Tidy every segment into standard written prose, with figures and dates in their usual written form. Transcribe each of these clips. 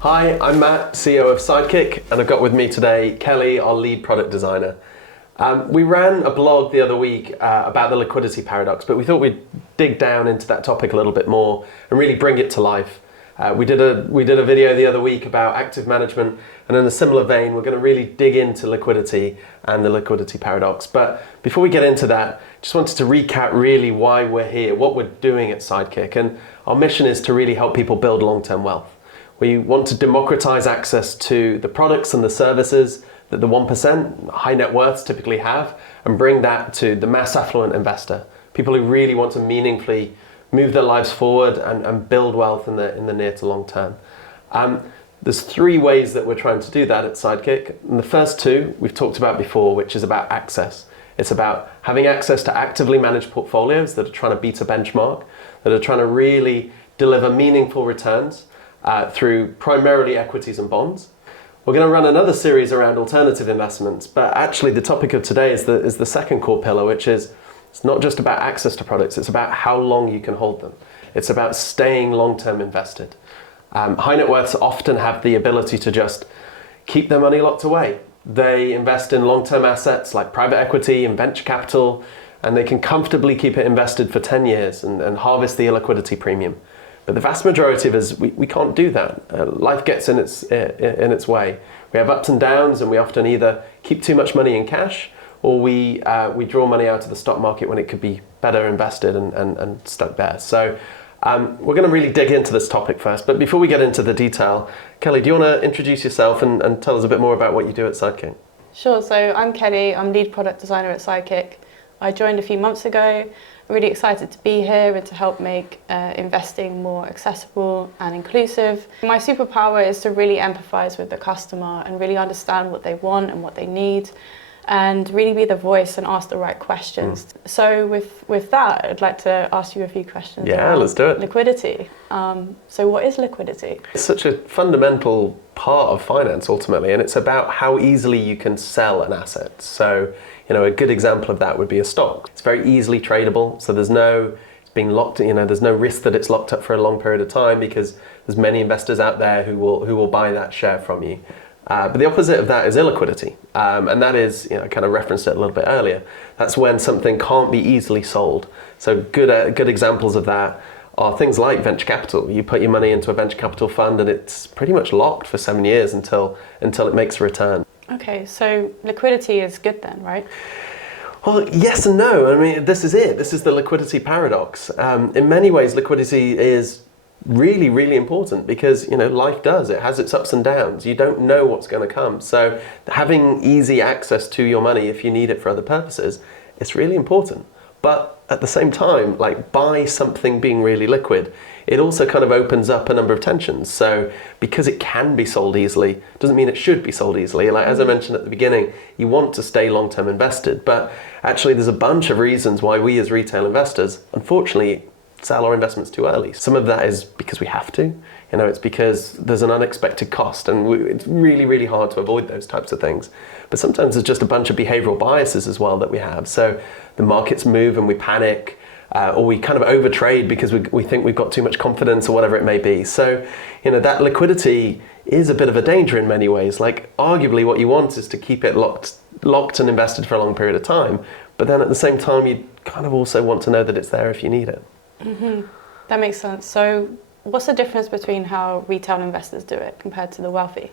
Hi, I'm Matt, CEO of Sidekick, and I've got with me today Kelly, our lead product designer. We ran a blog the other week about the liquidity paradox, but we thought we'd dig down into that topic a little bit more and really bring it to life. We did a video the other week about active management, and in a similar vein, we're going to really dig into liquidity and the liquidity paradox. But before we get into that, just wanted to recap really why we're here, what we're doing at Sidekick, and our mission is to really help people build long-term wealth. We want to democratize access to the products and the services that the 1%, high net worths typically have, and bring that to the mass affluent investor, people who really want to meaningfully move their lives forward and build wealth in the near to long term. There's three ways that we're trying to do that at Sidekick. And the first two we've talked about before, which is about access. It's about having access to actively managed portfolios that are trying to beat a benchmark, that are trying to really deliver meaningful returns through primarily equities and bonds. We're going to run another series around alternative investments, but actually the topic of today is the second core pillar, which is it's not just about access to products, it's about how long you can hold them. It's about staying long-term invested. High net worths often have the ability to just keep their money locked away. They invest in long-term assets like private equity and venture capital, and they can comfortably keep it invested for 10 years and harvest the illiquidity premium. But the vast majority of us, we can't do that. Life gets in its way. We have ups and downs, and we often either keep too much money in cash, or we draw money out of the stock market when it could be better invested and stuck there. So we're going to really dig into this topic first. But before we get into the detail, Kelly, do you want to introduce yourself and tell us a bit more about what you do at Sidekick? Sure, so I'm Kelly, I'm lead product designer at Sidekick. I joined a few months ago. I'm really excited to be here and to help make investing more accessible and inclusive. My superpower is to really empathize with the customer and really understand what they want and what they need, and really be the voice and ask the right questions. So with that, I'd like to ask you a few questions. Yeah, let's do it. Liquidity. So what is liquidity? It's such a fundamental part of finance ultimately, and it's about how easily you can sell an asset. So, a good example of that would be a stock. It's very easily tradable, so there's no risk that it's locked up for a long period of time because there's many investors out there who will buy that share from you. But the opposite of that is illiquidity, and that is, I kind of referenced it a little bit earlier. That's when something can't be easily sold. So good examples of that are things like venture capital. You put your money into a venture capital fund and it's pretty much locked for 7 years until it makes a return. Okay, so liquidity is good then, right? Well, yes and no. I mean, this is it. This is the liquidity paradox. In many ways, liquidity is really, really important because, life does. It has its ups and downs. You don't know what's going to come. So having easy access to your money if you need it for other purposes, it's really important. But at the same time, by something being really liquid, it also kind of opens up a number of tensions. So because it can be sold easily, doesn't mean it should be sold easily. As I mentioned at the beginning, you want to stay long-term invested, but actually there's a bunch of reasons why we as retail investors, unfortunately, sell our investments too early. Some of that is because we have to. It's because there's an unexpected cost, and it's really, really hard to avoid those types of things. But sometimes there's just a bunch of behavioral biases as well that we have. So the markets move and we panic, or we kind of overtrade because we think we've got too much confidence or whatever it may be. So, that liquidity is a bit of a danger in many ways. Arguably what you want is to keep it locked and invested for a long period of time. But then at the same time, you kind of also want to know that it's there if you need it. Mm-hmm. That makes sense. So what's the difference between how retail investors do it compared to the wealthy?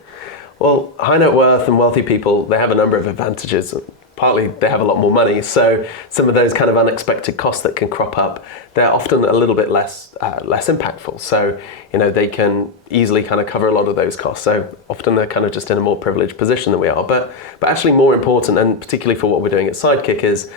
Well, high net worth and wealthy people, they have a number of advantages. Partly they have a lot more money, so some of those kind of unexpected costs that can crop up, they're often a little bit less impactful. So, they can easily kind of cover a lot of those costs. So often they're kind of just in a more privileged position than we are. But actually more important, and particularly for what we're doing at Sidekick, is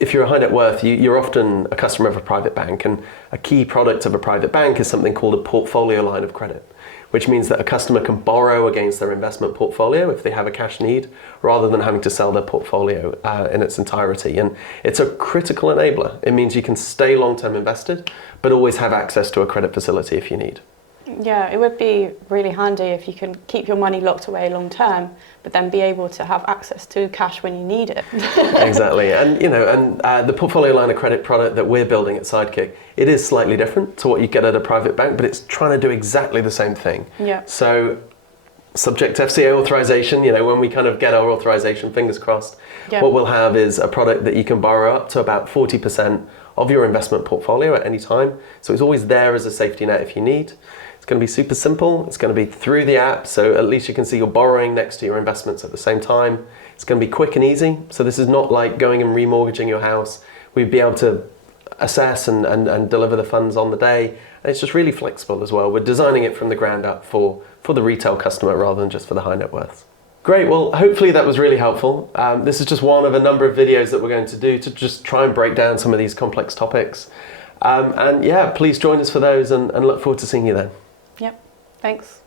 if you're a high net worth, you're often a customer of a private bank, and a key product of a private bank is something called a portfolio line of credit, which means that a customer can borrow against their investment portfolio if they have a cash need, rather than having to sell their portfolio in its entirety. And it's a critical enabler. It means you can stay long-term invested, but always have access to a credit facility if you need. Yeah, it would be really handy if you can keep your money locked away long term, but then be able to have access to cash when you need it. Exactly, and the portfolio line of credit product that we're building at Sidekick, it is slightly different to what you get at a private bank, but it's trying to do exactly the same thing. Yeah. So, subject to FCA authorisation, when we kind of get our authorisation, fingers crossed, what we'll have is a product that you can borrow up to about 40% of your investment portfolio at any time. So it's always there as a safety net if you need. It's going to be super simple. It's going to be through the app, so at least you can see you're borrowing next to your investments at the same time. It's going to be quick and easy. So this is not like going and remortgaging your house. We'd be able to assess and deliver the funds on the day. And it's just really flexible as well. We're designing it from the ground up for the retail customer rather than just for the high net worths. Great, well, hopefully that was really helpful. This is just one of a number of videos that we're going to do to just try and break down some of these complex topics. And yeah, please join us for those and look forward to seeing you then. Yep, thanks.